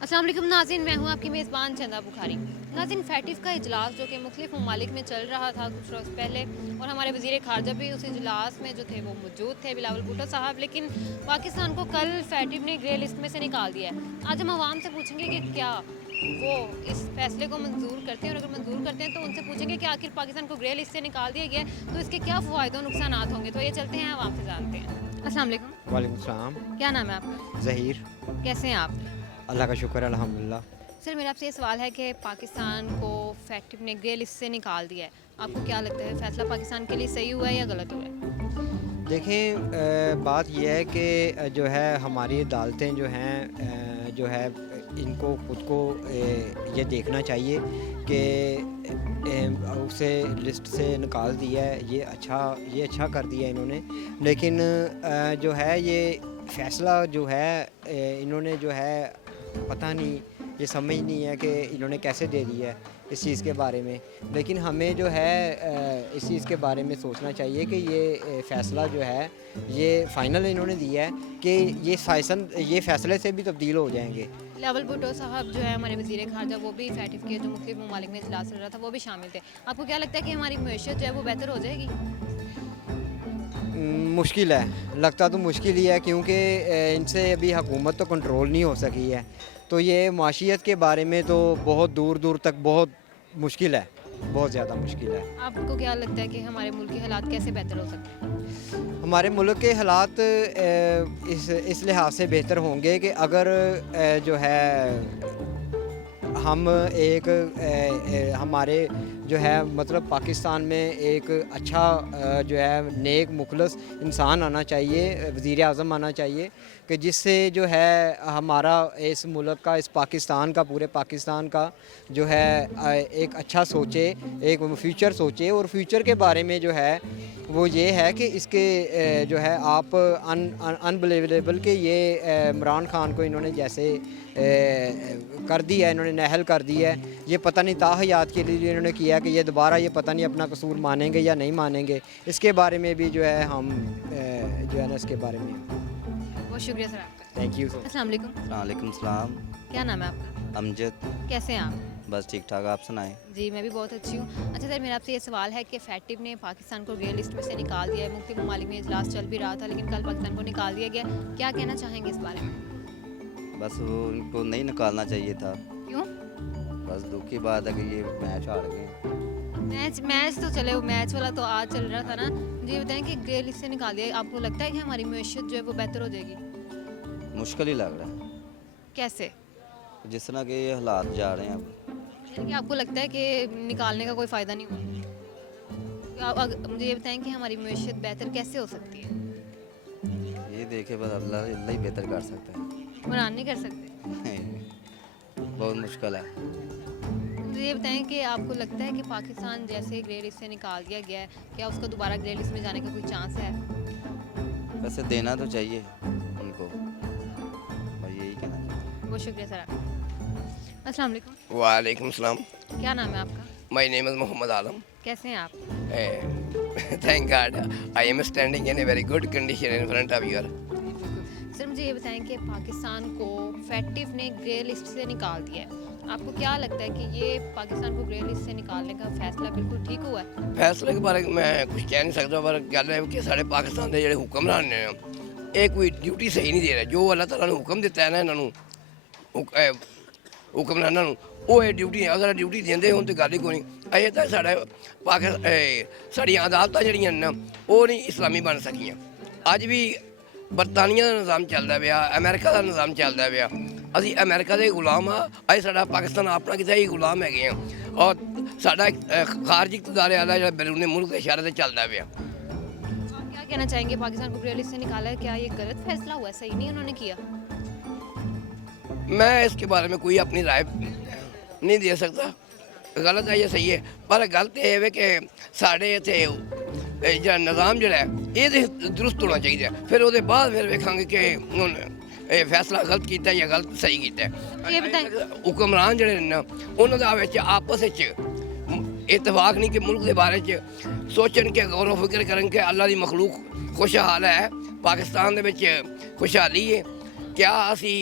अस्सलाम वालेकुम नाज़रीन, मैं हूँ आपकी मेज़बान चंदा बुखारी। नाज़रीन, फैटिफ का इजलास जो कि मुख्तलिफ ममालिक में चल रहा था कुछ रोज़ पहले, और हमारे वज़ीर ख़ारजा भी उस इजलास में जो थे वो मौजूद थे, बिलावल भुट्टो साहब। लेकिन पाकिस्तान को कल फैटिफ ने ग्रे लिस्ट में से निकाल दिया है। आज हम आवाम से पूछेंगे कि क्या वो इस फैसले को मंजूर करते हैं, और अगर मंजूर करते हैं तो उनसे पूछेंगे कि आखिर पाकिस्तान को ग्रे लिस्ट से निकाल दिया गया है तो इसके क्या फ़वाइद और नुकसानात होंगे। तो ये चलते हैं, आवाम से जानते हैं। अस्सलाम वालेकुम। वालेकुम सलाम। क्या नाम है आपका? ज़हीर। कैसे हैं आप? अल्लाह का शुक्र है, अल्हम्दुलिल्लाह। सर, मेरा आपसे ये सवाल है कि पाकिस्तान को फैक्टिव ने ग्रे लिस्ट से निकाल दिया है। आपको क्या लगता है, फैसला पाकिस्तान के लिए सही हुआ है या गलत हुआ है? देखें, बात यह है कि जो है हमारी अदालतें जो हैं जो है इनको ख़ुद को ये देखना चाहिए कि उसे लिस्ट से निकाल दिया है, ये अच्छा कर दिया इन्होंने। लेकिन जो है ये फ़ैसला जो है इन्होंने जो है पता नहीं, ये समझ नहीं है कि इन्होंने कैसे दे दिया है इस चीज़ के बारे में। लेकिन हमें जो है इस चीज़ के बारे में सोचना चाहिए कि ये फ़ैसला जो है ये फ़ाइनल इन्होंने दिया है कि ये फ़ैसले से भी तब्दील हो जाएंगे। बिलावल भुट्टो साहब जो है हमारे वज़ीर ख़ारजा, वो भी फैटिफ के जो मुख्तलिफ ममालिक में इजलास चल रहा था वो भी शामिल थे। आपको क्या लगता है कि हमारी मईशत जो है वो बेहतर हो जाएगी? मुश्किल है, लगता तो मुश्किल ही है, क्योंकि इनसे अभी हुकूमत तो कंट्रोल नहीं हो सकी है। तो ये माशियत के बारे में तो बहुत दूर दूर तक बहुत मुश्किल है, बहुत ज़्यादा मुश्किल है। आपको क्या लगता है कि हमारे मुल्क के हालात कैसे बेहतर हो सकते हैं? हमारे मुल्क के हालात इस लिहाज से बेहतर होंगे कि अगर जो है हम हमारे जो है मतलब पाकिस्तान में एक अच्छा जो है नेक मुखलस इंसान आना चाहिए, वज़ीर आज़म आना चाहिए, कि जिससे जो है हमारा इस मुल्क का, इस पाकिस्तान का, पूरे पाकिस्तान का जो है एक अच्छा सोचे, एक फ्यूचर सोचे। और फ्यूचर के बारे में जो है वो ये है कि इसके जो है आप अनबिलीवेबल कि ये इमरान खान को इन्होंने जैसे कर दिया है, इन्होंने नहल कर दी है। ये पता नहीं ताहयात के लिए इन्होंने किया है कि ये दोबारा ये पता नहीं अपना कसूर मानेंगे या नहीं मानेंगे। इसके बारे में भी जो है हम जो है ना इसके बारे में। बहुत शुक्रिया सर आपका। Thank you. अस्सलाम वालेकुम। वालेकुम सलाम। क्या नाम है आपका? अमजद। कैसे हैं आप? बस ठीक ठाक, आप सुनाएं। जी, मैं भी बहुत अच्छी हूँ। अच्छा सर, मेरा आपसे ये सवाल है कि फैटिव ने पाकिस्तान को ग्रे लिस्ट में से निकाल दिया है। मुख्तलिफ ममालिक में इजलास चल भी रहा था, लेकिन कल पाकिस्तान को निकाल दिया गया। क्या कहना चाहेंगे इस बारे में? बस वो उनको नहीं निकालना चाहिए था। क्यों? बस दुख की बात है कि ये मैच हार गए। मैच तो चले, वो मैच वाला तो आज चल रहा था ना। मुझे ये बताएं कि ग्रे लिस्ट से निकाल दिया, आपको लगता है कि हमारी मैशियत जो है वो बेहतर हो जाएगी? मुश्किल ही लग रहा है कैसे? जिस तरह के ये हालात जा रहे हैं अब। यानी कि आपको लगता है कि निकालने का कोई फ़ायदा नहीं हुआ? मुझे ये बताएं कि हमारी मैशियत बेहतर कैसे हो सकती है? ये देखे बस अल्लाह अल्लाह ही बेहतर कर सकता है। इमरान नहीं कर सकते? बहुत मुश्किल है। मुझे ये बताएं कि आपको लगता है कि पाकिस्तान जैसे ग्रे लिस्ट से निकाल दिया गया है, क्या उसका दोबारा ग्रे लिस्ट में जाने का कोई चांस है? वैसे देना तो चाहिए उनको, बस यही कहना चाहिए। बहुत शुक्रिया सर आपका। अस्सलाम वालेकुम। वालेकुम सलाम। क्या नाम है आपका? My name is Mohammad Alam. कैसे हैं आप? Thank God I am standing in a very good condition in front of your. Sir, मुझे ये बताएं कि पाकिस्तान को फैटिव ने ग्रे लिस्ट से निकाल दिया है। आपको क्या लगता है कि ये पाकिस्तान को ग्रे लिस्ट से निकालने का फैसला बिल्कुल ठीक हुआ है? फैसले के बारे में मैं कुछ कह नहीं सकता, पर गल है कि साढ़े पाकिस्तान के जो हुक्मरान ने ये कोई ड्यूटी सही नहीं दे रहे। जो अल्लाह ताला ने हुक्म दिता है ना इन्हों हुक्मराना वो ये ड्यूटी, अगर ड्यूटी देंदे होन तो गल ही कोई नहीं। अजे तक साढ़े साड़ियाँ अदालतां जड़ियां ना वो नहीं इस्लामी बन सकियां। अज भी बरतानिया का निज़ाम चलता पाया, अमेरिका का निज़ाम चलता पाया। असी अमेरिका के गुलाम हाँ, अज साडा पाकिस्तान अपना किसी ही गुलाम है। और साडा खारजी इक़्तिदार आला जो बैरूनी मुल्क के इशारे से चलता पाया। आप क्या कहना चाहेंगे, पाकिस्तान को ग्रे लिस्ट से निकाला है, क्या ये गलत फैसला हुआ, सही नहीं उन्होंने किया? मैं इसके बारे में कोई अपनी राय नहीं दे सकता, गलत है या सही है। पर गलत ये है कि साढ़े इतने जो निज़ाम जो है ये दुरुस्त होना चाहिए। फिर वो बाद फिर वेखांगे कि हुन फैसला गलत किया या गलत सही किया। ये बताएं, हुक्मरान जो ना उन्होंने आपस इतफाक नहीं कि मुल्क के बारे सोचन के गौर फिक्र करन के अल्लाह की मखलूक खुशहाल है, पाकिस्तान खुशहाली है। क्या असी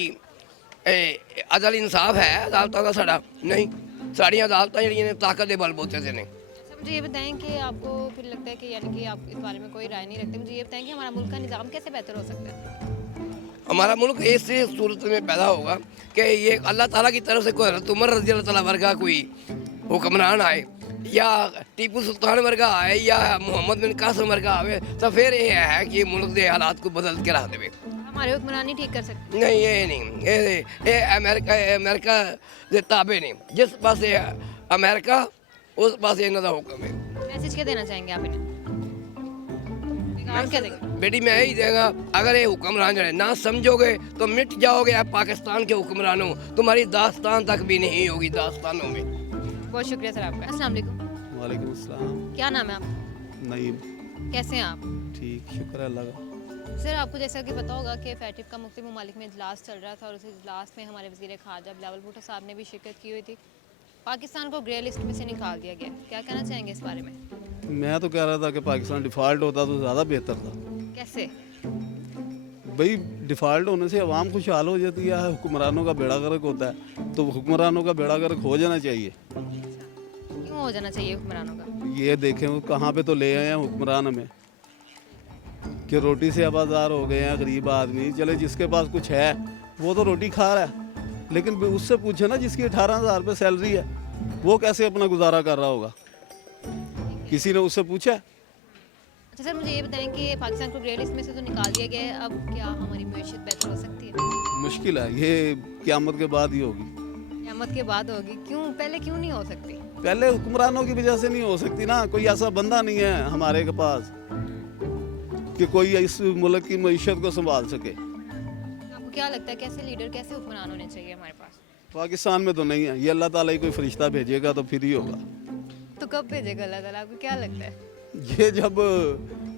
ਅਦਲ ਇਨਸਾਫ ਹੈ ਅਦਾਲਤਾਂ ਦਾ ਸਾਡਾ ਨਹੀਂ ਸਾਡੀਆਂ ਅਦਾਲਤਾਂ ਜਿਹੜੀਆਂ ਨੇ ਤਾਕਤ ਦੇ ਬਲਬੂਤੇ ਤੇ ਨੇ अच्छा मुझे ये बताएं कि आपको फिर लगता है कि यानी कि आप इस बारे में कोई राय नहीं रखते, मुझे ये बताएं कि हमारा मुल्क का निज़ाम कैसे बेहतर हो सकता है? हमारा मुल्क ऐसे सूरत में पैदा होगा कि ये अल्लाह ताला की तरफ से कोई हज़रत उमर रज़ी अल्लाह ताला वर्गा कोई हुक्मरान आए या टीपू सुल्तान वर्गा आए या मोहम्मद बिन कासिम वर्गा आए तो फिर ये है कि मुल्क के हालात को बदल के रख देवे हमारे हुक्मरान नहीं ठीक कर सकते? नहीं ये नहीं ये अमेरिका के ताबे नहीं जिस पास अमेरिका उस पास इन्हों का हुक्म है मैसेज क्या देना चाहेंगे आप इन्हें? क्या देंगे? बेटी मैं यही देगा अगर ये हुक्मरान जो है ना समझोगे तो मिट जाओगे आप पाकिस्तान के हुक्मरानों तुम्हारी दास्तान तक भी नहीं होगी दास्तानों में बहुत शुक्रिया सर आपका। अस्सलाम वालेकुम। वालेकुम अस्सलाम। क्या नाम है आप? नईम। कैसे हैं आप? ठीक, शुक्र है अल्लाह का। सर आपको जैसा कि पता होगा कि फैटिव का मुख्तलिफ ममालिक में इजलास चल रहा था और उस इजलास में हमारे वज़ीर ख़ारजा बिलावल भुट्टो साहब ने भी शिरकत की हुई थी। पाकिस्तान को ग्रे लिस्ट में से निकाल दिया गया, क्या कहना चाहेंगे इस बारे में? मैं तो कह रहा था कि पाकिस्तान डिफ़ॉल्ट होता तो ज़्यादा बेहतर था। कैसे? भाई डिफ़ॉल्ट होने से अवाम खुशहाल हो जाती है, हुक्मरानों का बेड़ा गर्क होता है, तो हुक्मरानों का बेड़ा गर्क हो जाना चाहिए। क्यों हो जाना चाहिए हुक्मरानों का? ये देखें वो कहाँ पे तो ले आए हैं हुक्मरान हमें कि रोटी से आबादार हो गए हैं गरीब आदमी। चले जिसके पास कुछ है वो तो रोटी खा रहा है, लेकिन उससे पूछे ना जिसकी 18,000 रुपये सैलरी है वो कैसे अपना गुजारा कर रहा होगा, किसी ने उससे पूछा? अच्छा सर मुझे ये बताएं कि पाकिस्तान को ग्रे लिस्ट में से तो निकाल दिया गया है, अब क्या हमारी मैशत बेहतर हो सकती है? मुश्किल है, ये क़यामत के बाद ही होगी। क़यामत के बाद होगी, क्यों पहले क्यों नहीं हो सकती? पहले हुक्मरानों की वजह से नहीं हो सकती ना, कोई ऐसा बंदा नहीं है हमारे के पास कि कोई इस मुल्क की मईशत को संभाल सके। आपको क्या लगता है कैसे लीडर कैसे हुक्मरान होने चाहिए हमारे पास? पाकिस्तान में तो नहीं है, ये अल्लाह ताला ही कोई फरिश्ता भेजेगा तो फिर ही होगा। तो कब भेजेगा अल्लाह ताला, आपको क्या लगता है? ये जब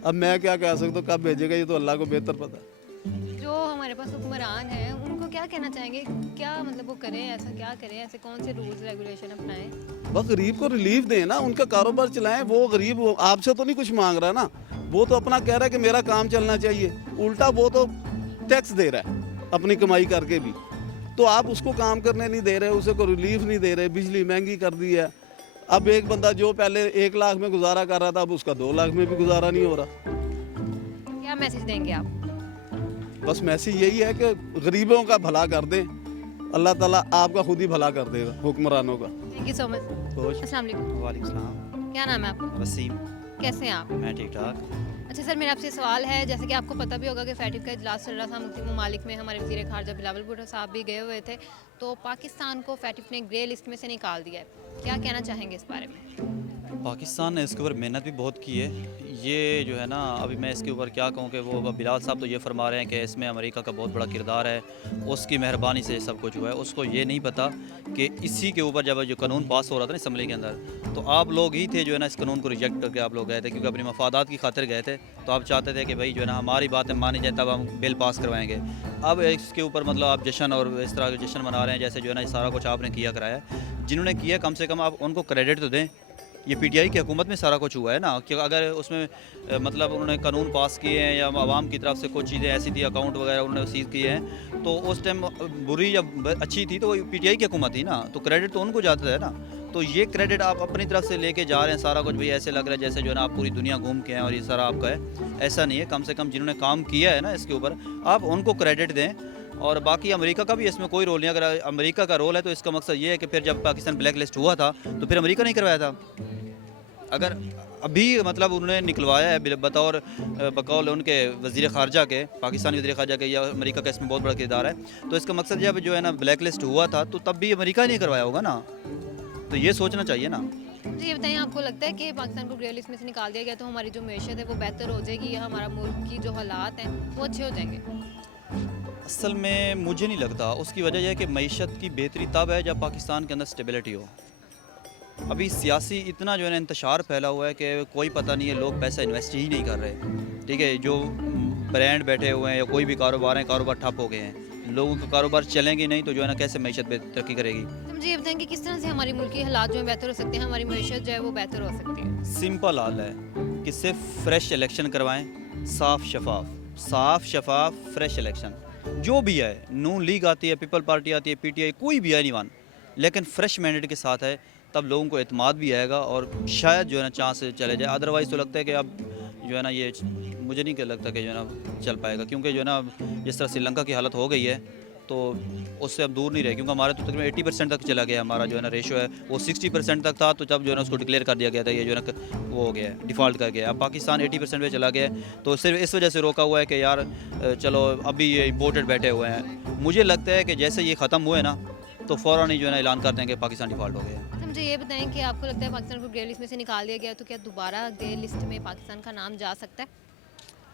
अब मैं क्या कह सकता हूँ कब भेजेगा, ये तो अल्लाह को बेहतर पता है। जो हमारे पास हुक्मरान हैं उनको क्या कहना चाहेंगे, क्या मतलब वो करें, ऐसा क्या करें, ऐसे कौन से रूल्स रेगुलेशन अपनाएं? बस गरीब को रिलीफ दें ना, उनका कारोबार चलाएं। वो गरीब आपसे तो नहीं कुछ मांग रहा ना, वो तो अपना कह रहा है कि मेरा काम चलना चाहिए, उल्टा वो तो टैक्स दे रहा है अपनी कमाई करके भी, तो आप उसको काम करने नहीं दे रहे, उसे को रिलीफ नहीं दे रहे। बिजली महंगी कर दी है, अब एक बंदा जो पहले 1 लाख में गुजारा कर रहा था अब उसका 2 लाख में भी गुजारा नहीं हो रहा। क्या मैसेज देंगे आप? बस मैसेज यही है कि गरीबों का भला कर दें, अल्लाह ताला आपका खुद ही भला कर देगा हुक्मरानों का। Thank you so much. खुश। अस्सलाम वालेकुम। वालेकुम सलाम। क्या नाम है आपका? वसीम। कैसे हैं आप? मैं ठीक ठाक। अच्छा सर मेरा आपसे सवाल है, जैसे कि आपको पता भी होगा कि फैटिव का इजलास चल रहा था मुख्तलिफ ममालिक में, हमारे वज़ीर ख़ारजा बिलावल भुट्टो साहब भी गए हुए थे, तो पाकिस्तान को फैटिव ने ग्रे लिस्ट में से निकाल दिया है, क्या कहना चाहेंगे इस बारे में? पाकिस्तान ने इसके ऊपर मेहनत भी बहुत की है। ये जो है ना अभी मैं इसके ऊपर क्या कहूँ कि वो बिलाल साहब तो ये फरमा रहे हैं कि इसमें अमेरिका का बहुत बड़ा किरदार है, उसकी मेहरबानी से सब कुछ हुआ है। उसको ये नहीं पता कि इसी के ऊपर जब जो कानून पास हो रहा था ना असम्बली के अंदर, तो आप लोग ही थे जो है ना इस कानून को रिजेक्ट करके आप लोग गए थे, क्योंकि अपनी मफादात की खातिर गए थे। तो आप चाहते थे कि भाई जो है ना हमारी बातें मानी जाए तब हम बिल पास करवाएंगे। अब इसके ऊपर मतलब आप जश्न और इस तरह के जश्न मना रहे हैं जैसे जो है ना सारा कुछ आपने किया कराया है। जिन्होंने किया कम से कम आप उनको क्रेडिट तो दें। ये पीटीआई की हुकूमत में सारा कुछ हुआ है ना, कि अगर उसमें मतलब उन्होंने कानून पास किए हैं या आवाम की तरफ से कुछ चीज़ें ऐसी थी, अकाउंट वगैरह उन्होंने सीज किए हैं, तो उस टाइम बुरी या अच्छी थी तो वो पीटीआई की हुकूमत थी ना, तो क्रेडिट तो उनको जाता है ना। तो ये क्रेडिट आप अपनी तरफ से लेके जा रहे हैं सारा कुछ, भाई ऐसे लग रहा है जैसे जो है ना आप पूरी दुनिया घूम के हैं और ये सारा आपका है। ऐसा नहीं है, कम से कम जिन्होंने काम किया है ना इसके ऊपर आप उनको क्रेडिट दें। और बाकी अमेरिका का भी इसमें कोई रोल नहीं। अगर अमेरिका का रोल है तो इसका मकसद ये है कि फिर जब पाकिस्तान ब्लैक लिस्ट हुआ था तो फिर अमेरिका नहीं करवाया था। अगर अभी मतलब उन्होंने निकलवाया है बतौर बकौल उनके वज़ीर ख़ारजा के, पाकिस्तानी वज़ीर ख़ारजा के, या अमेरिका का इसमें बहुत बड़ा किरदार है, तो इसका मकसद जब जो है ना ब्लैक लिस्ट हुआ था तो तब भी अमेरिका नहीं करवाया होगा ना, तो ये सोचना चाहिए ना। तो ये बताइए आपको लगता है कि पाकिस्तान को ग्रे लिस्ट में से निकाल दिया गया तो हमारी जो मैशत है वो बेहतर हो जाएगी या हमारा मुल्क की जो हालात हैं वो अच्छे हो जाएंगे? असल में मुझे नहीं लगता। उसकी वजह यह है कि मईशत की बेहतरी तब है जब पाकिस्तान के अंदर स्टेबिलिटी हो। अभी सियासी इतना जो है ना इंतशार फैला हुआ है कि कोई पता नहीं है, लोग पैसा इन्वेस्ट ही नहीं कर रहे। ठीक है, जो ब्रांड बैठे हुए हैं या कोई भी कारोबार है, कारोबार ठप हो गए हैं, लोगों का कारोबार चलेंगे नहीं तो जो है ना कैसे मईशत तरक्की करेगी। तो मुझे ये बताएं कि किस तरह से हमारी मुल्क की हालात जो है बेहतर हो सकते हैं, हमारी मैशत जो है वो बेहतर हो सकती है? सिंपल हाल है कि सिर्फ फ्रेश इलेक्शन करवाएं, साफ शफाफ फ्रेश इलेक्शन। जो भी है, नून लीग आती है, पीपल पार्टी आती है, पीटीआई, कोई भी है नहीं वन, लेकिन फ्रेश मैंडेट के साथ है, तब लोगों को एतमाद भी आएगा और शायद जो है ना चांस चले जाए। अदरवाइज़ तो लगता है कि अब जो है ना ये मुझे नहीं लगता कि जो है ना चल पाएगा, क्योंकि जो है ना जिस तरह श्रीलंका की हालत हो गई है तो उससे अब दूर नहीं रहे, क्योंकि हमारे तो तकरीबन 80% तक चला गया, हमारा जो है ना रेशो है वो 60% तक था, तो जब जो है ना उसको डिक्लेयर कर दिया गया था, ये जो है ना वो हो गया है, डिफ़ॉल्ट कर गया। अब पाकिस्तान 80% पे चला गया है, तो सिर्फ इस वजह से रोका हुआ है कि यार चलो अभी ये इम्पोर्टेड बैठे हुए हैं। मुझे लगता है कि जैसे ये ख़त्म हुए ना तो फ़ौरन ही जो है ना ऐलान कर देंगे पाकिस्तान डिफ़ॉल्ट हो गया है। अच्छा, मुझे ये बताएं कि आपको लगता है पाकिस्तान को ग्रे लिस्ट में से निकाल दिया गया तो क्या दोबारा ग्रे लिस्ट में पाकिस्तान का नाम जा सकता है?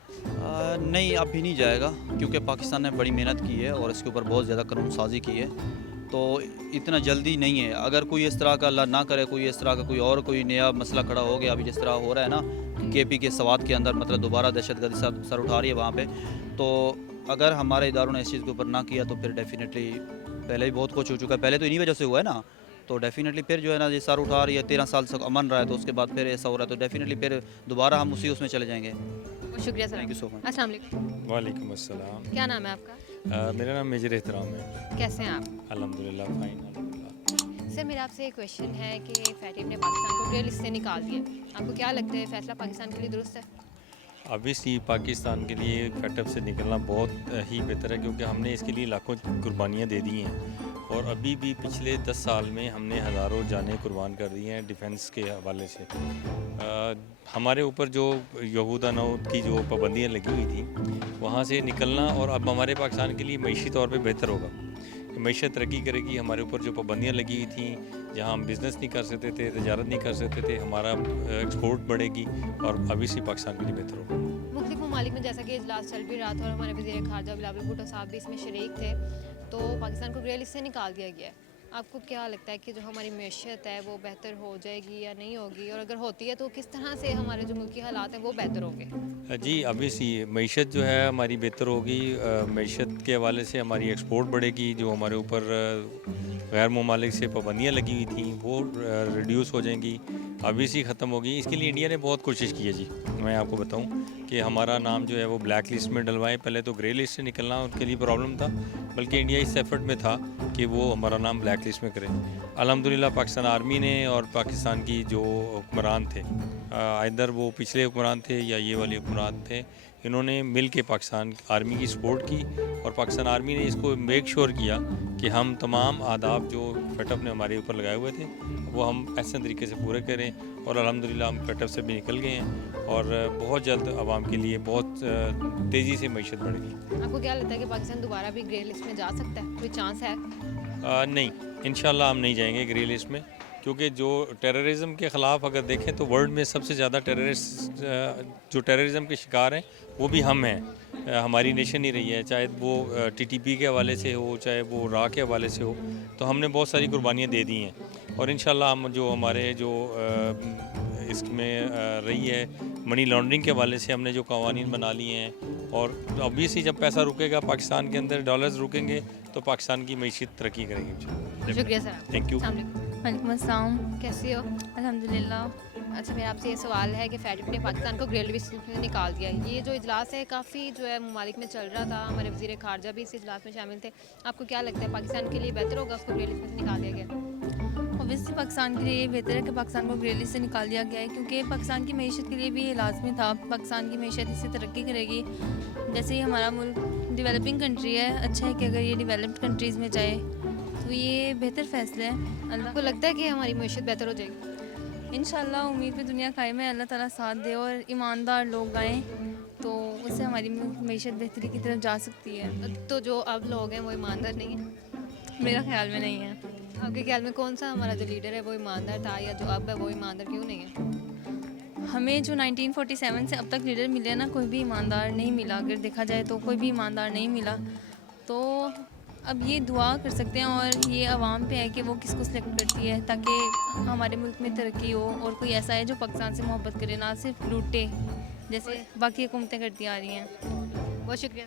नहीं, अभी नहीं जाएगा, क्योंकि पाकिस्तान ने बड़ी मेहनत की है और इसके ऊपर बहुत ज़्यादा कानून साजी की है, तो इतना जल्दी नहीं है। अगर कोई इस तरह का अल्लाह ना करे, कोई इस तरह का कोई नया मसला खड़ा हो गया, अभी जिस तरह हो रहा है ना केपी के सवात के अंदर, मतलब दोबारा दहशतगर्दी सर उठा रही है वहाँ पे, तो अगर हमारे इदारों ने इस चीज़ के ऊपर ना किया तो फिर डेफिनेटली, पहले भी बहुत कुछ हो चुका है, पहले तो इन्हीं वजह से हुआ है ना, तो डेफिनेटली फिर जो है ना ये सर उठा रही है, 13 साल से अमन रहा है, तो उसके बाद फिर ऐसा हो रहा है, तो डेफिनेटली फिर दोबारा हम उसमें चले जाएंगे। बहुत शुक्रिया sir. Thank you so much. अस्सलाम वालेकुम। वालेकुम अस्सलाम। क्या नाम है आपका? मेरा नाम मेजर एहतराम है। कैसे हैं आप? अल्हम्दुलिल्लाह फाइन अल्हम्दुलिल्लाह। सर, मेरा आपसे एक क्वेश्चन है कि फैटिव ने पाकिस्तान को ग्रे लिस्ट से निकाल दिया, आपको क्या लगता है फैसला पाकिस्तान के लिए दुरुस्त है? ऑब्वियसली पाकिस्तान के लिए फैटअप से निकलना बहुत ही बेहतर है, क्योंकि हमने इसके लिए लाखों कुर्बानियाँ दे दी हैं और अभी भी पिछले 10 साल में हमने हज़ारों जानें कुर्बान कर दी हैं डिफेंस के हवाले से। हमारे ऊपर जो यहूदा नौद की जो पाबंदियाँ लगी हुई थी वहाँ से निकलना, और अब हमारे पाकिस्तान के लिए मईशी तौर पे बेहतर होगा, मईशत तरक्की करेगी। हमारे ऊपर जो पाबंदियाँ लगी हुई थी, जहाँ हम बिज़नेस नहीं कर सकते थे, तजारत नहीं कर सकते थे, हमारा एक्सपोर्ट बढ़ेगी और ऑब्वियसली पाकिस्तान के लिए बेहतर होगा। मुख्तलिफ ममालिक में जैसा कि इजलास चल भी रहा था और हमारे वज़ीर ख़ारजा बिलावल भुट्टो साहब भी इसमें शरीक थे, तो पाकिस्तान को ग्रे लिस्ट से निकाल दिया गया है। आपको क्या लगता है कि जो हमारी मैशियत है वो बेहतर हो जाएगी या नहीं होगी, और अगर होती है तो किस तरह से हमारे जो मुल्की हालात हैं वो बेहतर होंगे? जी ऑब्वियसली मईशत जो है हमारी बेहतर होगी। मईशत के हवाले से हमारी एक्सपोर्ट बढ़ेगी, जो हमारे ऊपर गैर ममालिक से पाबंदियाँ लगी हुई थी वो रिड्यूस हो जाएंगी, ऑब्वियसली ख़त्म होगी। इसके लिए इंडिया ने बहुत कोशिश की है जी। मैं आपको बताऊं कि हमारा नाम जो है वो ब्लैक लिस्ट में डलवाएं, पहले तो ग्रे लिस्ट से निकलना उनके लिए प्रॉब्लम था, बल्कि इंडिया इस एफर्ट में था कि वो हमारा नाम ब्लैक लिस्ट में करें। अल्हम्दुलिल्लाह पाकिस्तान आर्मी ने और पाकिस्तान की जो हुक्मरान थे, इधर वो पिछले हुक्मरान थे या ये वाले हुक्मरान थे, इन्होंने मिल के पाकिस्तान आर्मी की सपोर्ट की और पाकिस्तान आर्मी ने इसको मेक श्योर किया कि हम तमाम आदाब जो फटअप ने हमारे ऊपर लगाए हुए थे वो हम ऐसे तरीके से पूरे करें, और अल्हम्दुलिल्लाह हम फटअप से भी निकल गए हैं और बहुत जल्द आवाम के लिए बहुत तेज़ी से मईशत बढ़ेगी। आपको क्या लगता है कि पाकिस्तान दोबारा भी ग्रे लिस्ट में जा सकता है, कोई चांस है? नहीं, इंशाल्लाह हम नहीं जाएंगे ग्रे लिस्ट में, क्योंकि जो टेररिज्म के ख़िलाफ़ अगर देखें तो वर्ल्ड में सबसे ज़्यादा टेररिस्ट जो टेररिज्म के शिकार हैं वो भी हम हैं। हमारी नेशन ही रही है, चाहे वो टीटीपी के हवाले से हो, चाहे वो रा के हवाले से हो, तो हमने बहुत सारी कुर्बानियाँ दे दी हैं और इंशाल्लाह हम जो हमारे जो इसमें रही है मनी लॉन्ड्रिंग के हवाले से हमने जो कवानीन बना लिए हैं, और ऑब्वियसली जब पैसा रुकेगा पाकिस्तान के अंदर, डॉलर्स रुकेंगे तो पाकिस्तान की मईशत तरक्की करेगी। शुक्रिया सर। Thank you. वालेकुम अस्सलाम। कैसी हो? अल्हम्दुलिल्लाह। अच्छा, मेरा आपसे ये सवाल है कि फैटिव ने पाकिस्तान को ग्रे लिस्ट से निकाल दिया। ये जो इजलास है काफ़ी जो है ममालिक में चल रहा था, हमारे वज़ीर ख़ारजा भी इस इजलास में शामिल थे, आपको क्या लगता है पाकिस्तान के लिए बेहतर होगा उसको ग्रे लिस्ट में से निकाल दिया गया? ऑब्वियसली पाकिस्तान के लिए ये बेहतर है कि पाकिस्तान को ग्रे लिस्ट से निकाल दिया गया है, क्योंकि पाकिस्तान की मईशत के लिए भी ये लाजमी था। पाकिस्तान की मईशत इससे तरक्की करेगी, जैसे ही हमारा मुल्क डेवलपिंग कंट्री है, अच्छा है कि अगर ये डेवलप्ड कंट्रीज़ में जाए तो ये बेहतर फ़ैसला है। अल्लाह आपको लगता है कि हमारी मईशत बेहतर हो जाएगी? इंशाल्लाह उम्मीद पे दुनिया कायम है, अल्लाह ताला साथ दे और ईमानदार लोग आएँ तो उससे हमारी मईशत बेहतरी की तरफ जा सकती है। तो जो अब लोग हैं वो ईमानदार नहीं हैं? मेरा ख्याल में नहीं है। आपके ख्याल में कौन सा हमारा जो लीडर है वो ईमानदार था, या जो अब है वो ईमानदार क्यों नहीं है? हमें जो 1947 से अब तक लीडर मिले ना, कोई भी ईमानदार नहीं मिला। अगर देखा जाए तो कोई भी ईमानदार नहीं मिला, तो अब ये दुआ कर सकते हैं और ये आवाम पे है कि वो किसको सिलेक्ट करती है, ताकि हमारे मुल्क में तरक्की हो और कोई ऐसा है जो पाकिस्तान से मोहब्बत करे, ना सिर्फ लूटे जैसे बाकी हुकूमतें करती आ रही हैं। बहुत शुक्रिया।